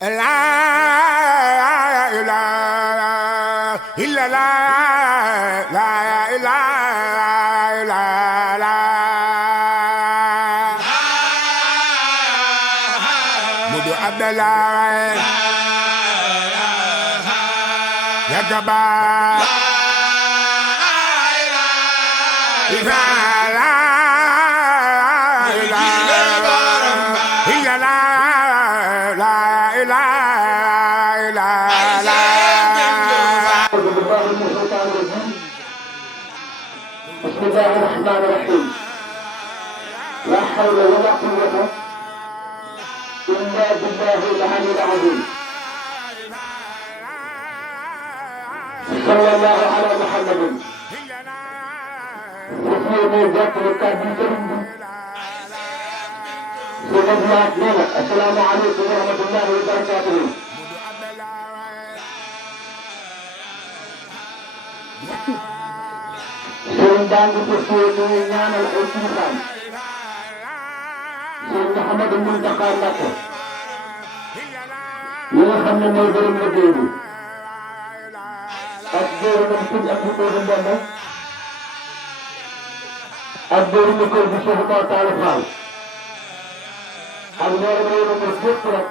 La ilaha illallah, la ilaha illallah. Mudu Abdallah ya Gaba بسم الله الرحمن الرحيم لا حول ولا قوة إلا بالله العلي العظيم صلى الله على محمد سيدنا ذات القادم سيدنا السلام عليكم ورحمة الله وبركاته sëriñ baa ngi fas yéene ñaanal ay kilifaam sëriñ Mouhamadou Mountakha Mbacké ñi nga xam ne mooy borom liggéey bi ak jëwriñam sëñ Abdou Kodu Mbembe ak jëwriñu kër gi Cheikh Ba Talla Fall ak ñoom ñoo ko yëpp rek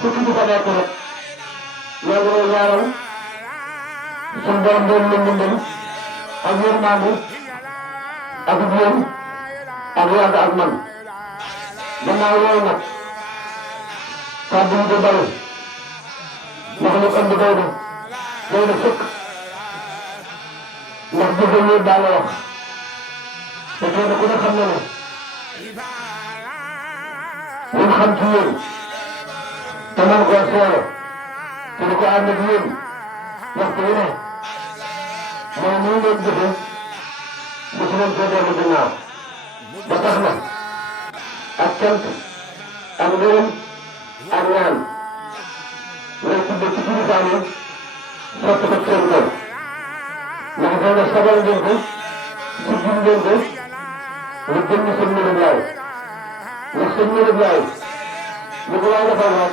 fukki di fa nekk rek ñoo ngi lay ñaanal suñu borom doon la ndimbal ak yërmande ak yéen ak yàgg ak man gannaaw loolu nag kàddu yi du bëri ndax li ëmb doy na sëkk ndax jëfe ñi daal la wax te kenn ku ne xam na ne li mu xam ci yéen te man koo seere te di ko ànd ak yéen waxtu wi ne mooy ni ngeen jëfe mosu leen ko dellu ginnaaw ba tax na ak cant ak ngërëm ak ñaan lay tudde ci kilifaam yi sotti ko seen kaw ndax nee na sagal ngeen ko siggil ngeen ko lu jënd seen mërëb laay ndax seen mërëb laay li ko waay defal rek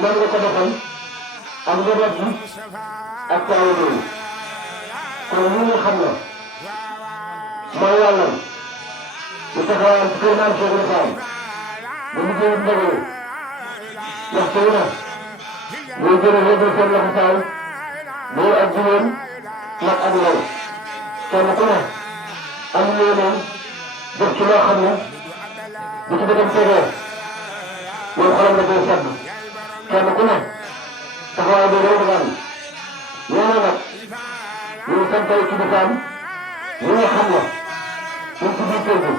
mën nga ko defal ak njaboot bi ak taalibe yi kon ñi nga xam ne mooy yàlla di taxawal ci kër naan Cheikh Fall ba liggéeyu ndagoo waxtu wi ne muy gën a yëgal seen laxasaay góor ak jigéen mag ak ndaw kenn ku ne am yéeneen def ci loo xam ne bu ci bëggam tegee moom xolam da koy sedd kenn ku ne taxawaay bi réew mi am ñoo nag ñu ngi sant ay kilifaam ñi nga xam ne ñu ngi ci biir kër gi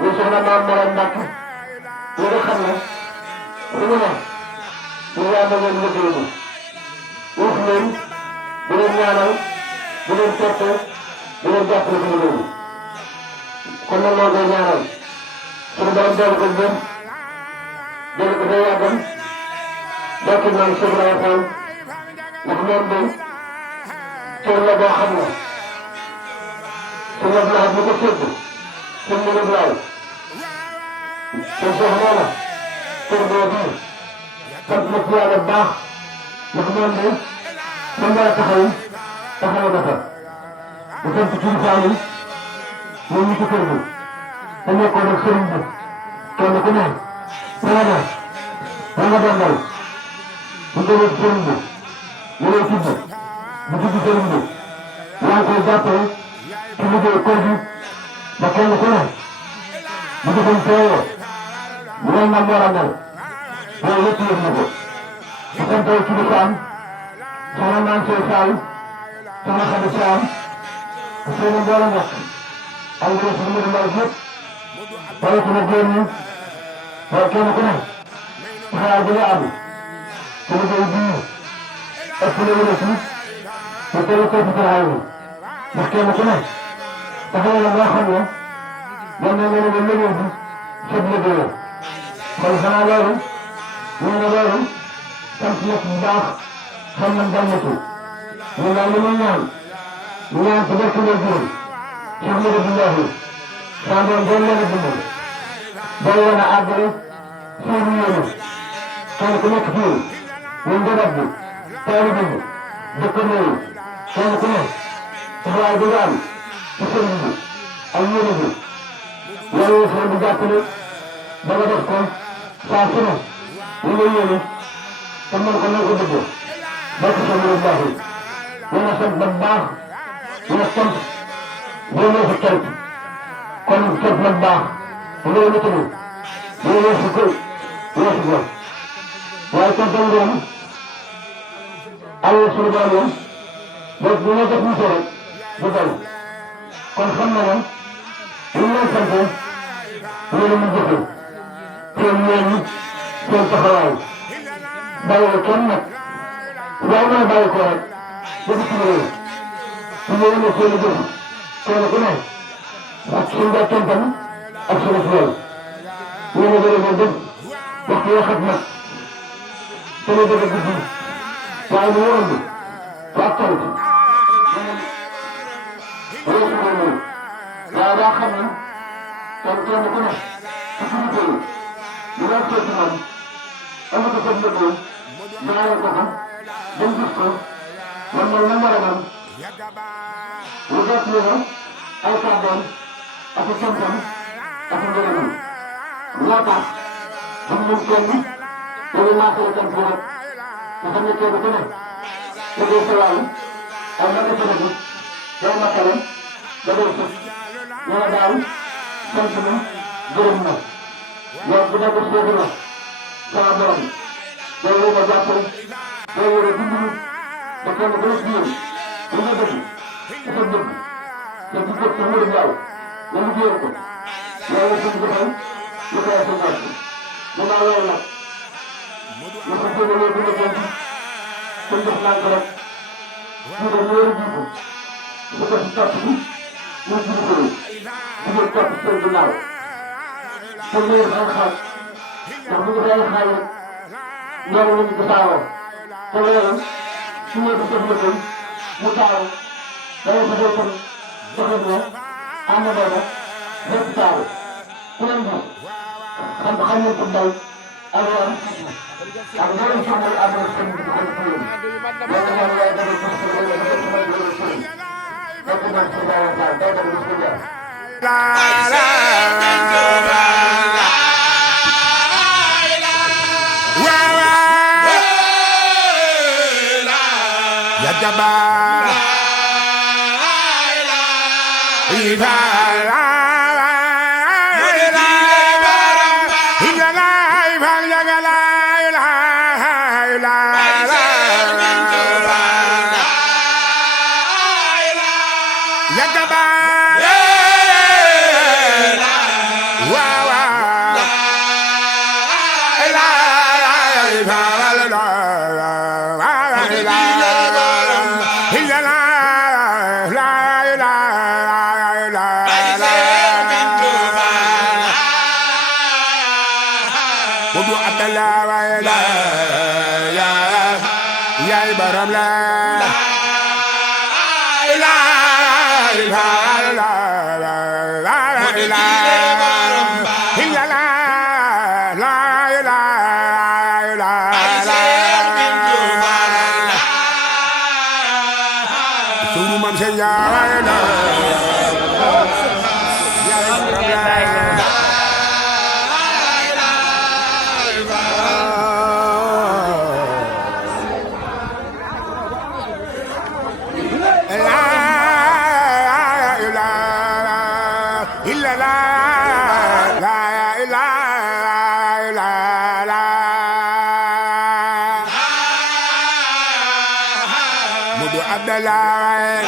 ñu soxna maam Maram Mbacke ñi nga xam ne lu mu ne ñu yàlla leen liggéey bi uuf leen di leen ñaanal di leen toppee di leen jàppale ci liggéey bi kon nag moo koy ñaanal suñu borom dellu ko gën dellu ko day yàggam barke maam Cheikh Ibrahima Fall ndax moom day cër la boo xam ne su ma laaj ñu ko sédd suñ mën a laaj te soxla na cër boobu sant na ci yàlla bu baax ndax moom de mën ngaa taxaw taxaw na fa bu sant kilifaam yi ñoom ñu ci kër gi te nekkoon ak sëriñ bi kenn ku ne xanaa na nga dandal bu demee ci sëriñ bi ñu lay tudd bu tudd sëriñ bi yaa ngi koy jàppale ci liggéey kër gi ba kenn ku ne bu defoon teewoo loolu nag war a mel loolu yëpp yëg na ko bu santee ci li saam soxna naan see saal soxna xadi saam seen mbooloo nekk ay ngeen suñu mbir ndaw yëpp waaye ku ne góor ñi waaye kenn ku ne xalaat bi nga am ci liggéey bii ëpp na wala ci te teel ko ci taxaw yi ndax kenn ku ne taxaw na loo xam ne moom la ñu ne liggéey bi sëb liggéey la kon xanaa loolu ñu ne loolu sant na bu baax xam nañ dal na ci ñu daal li muy ñaan ñu ñaan ci barke la jur Cheikh Modou Billahi saa doon doon leen a dimbali doon leen a àggale seen yéene kenn ku nekk fii ñun njaboot bi taalibe bi dëkkandoo yi kenn ku ne taxawaay bi nga am ci sëriñ bi ak yéene bi yàlla na di jàppale ba nga def ko saa su ne li nga yéene te mën ko nan ko bëggee barke sa mbir baax yi yàlla sant ba baax yàlla sant boo ñëw fi cant kon sant nag baax loolu la tamit loolu la si koy weesu ko waaye santam doon àll suñu borom moom bu ñu def ñu rek du doy kon xam na ne li ñu leen sant loolu mu jëfe seen ñeen ñi seen taxawaay bàyyi kenn nag waaye mën a bàyyi ko rek ba ci réew ñu yéene seen i jëf kenn ku ne ak suñu gàttantam ak suñu xel yéen a bëri ba dëgg waxtu yoo xam nag te la dëgg guddi waaye mu waroon bi fàttal ci weesu ko moom waaye daa xam ne kon kenn ku ne ci suñu kër yi ñu seeti moom am ko sa mbëggee jaayal ko ko dem gis ko man mooy na war a man lu gàtt ñu ne ay kàddoom ak i cantam ak i ngërëmam ñoo tax xam ñun kenn dañuy maasale cant bi rek nga xam ne kenn ku ne liggéey sa wàll ay magasin bi yow matale da doy sëf ñu ne daal sant na gërëm na yow bu nekk seeti na sama borom yow yow nga jàppale yow yow dimbali ba kenn ku nekk yéen li nga bëgg dafa bëgg te bu jot sa mbir ñaaw nga liggéeyal ko yow la suñ defal lu koy sa ñaar dinaa loolu nag ñu ko jëlee bu nekkoon ci suñ def naan ko rek ñu dem wéeru jiitu su ko si topp bi ñu jiitu ko jigéen topp seen ginnaaw te léegi xaw xaaj ndax bu ñu fay xaaj rek ñoom ñu ngi tasaaroo te loolu su ñu ko jëfandikoo mu taaw day fexe kon doxin ne àndandoo na lépp taaw ku leen gis xam nañ ko daw ak yoon ak njëriñ si mooy àndal seen bi ko ci yéen yàlla ñaan yaay dara ko ci yéen dafa ci may jëlee sëriñ nekk nag ci daaw taal day dem bismillah la la Yagaba Mudu Abdallah wa la ya ya baram la la la la Sunu mam sen ya la Mudu Abdallah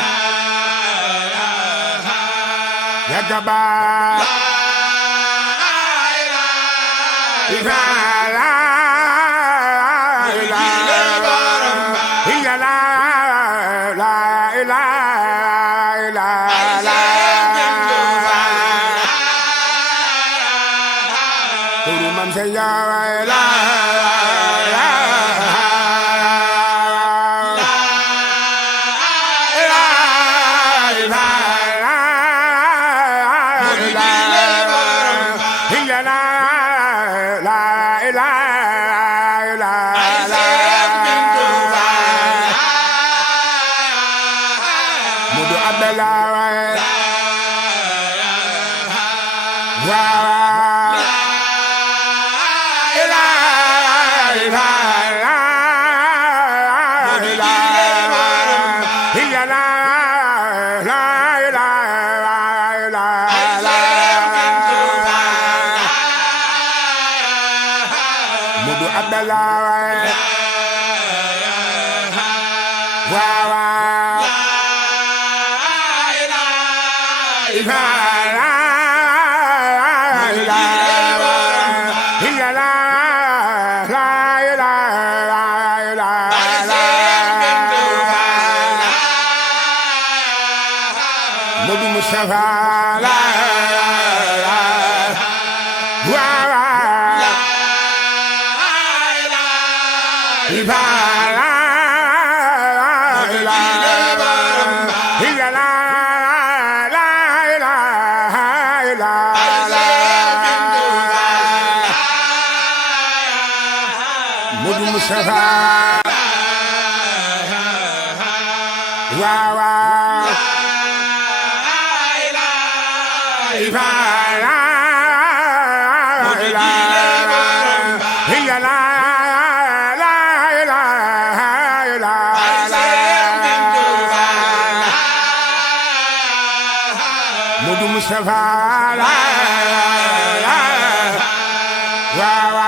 Yagaba Turu mam sen ya la la Mudu Abdallah Wawa Mudu Mustafa la Wawa Mudu Mustafa Wawa Mudu Mustafa la Wawa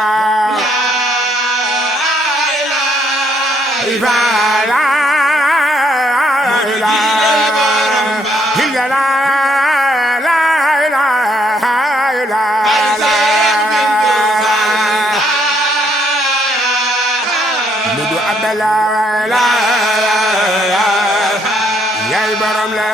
Mudu Abdallah la yaay borom la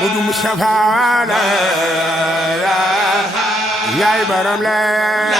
Mudu Mustafa la yaay borom la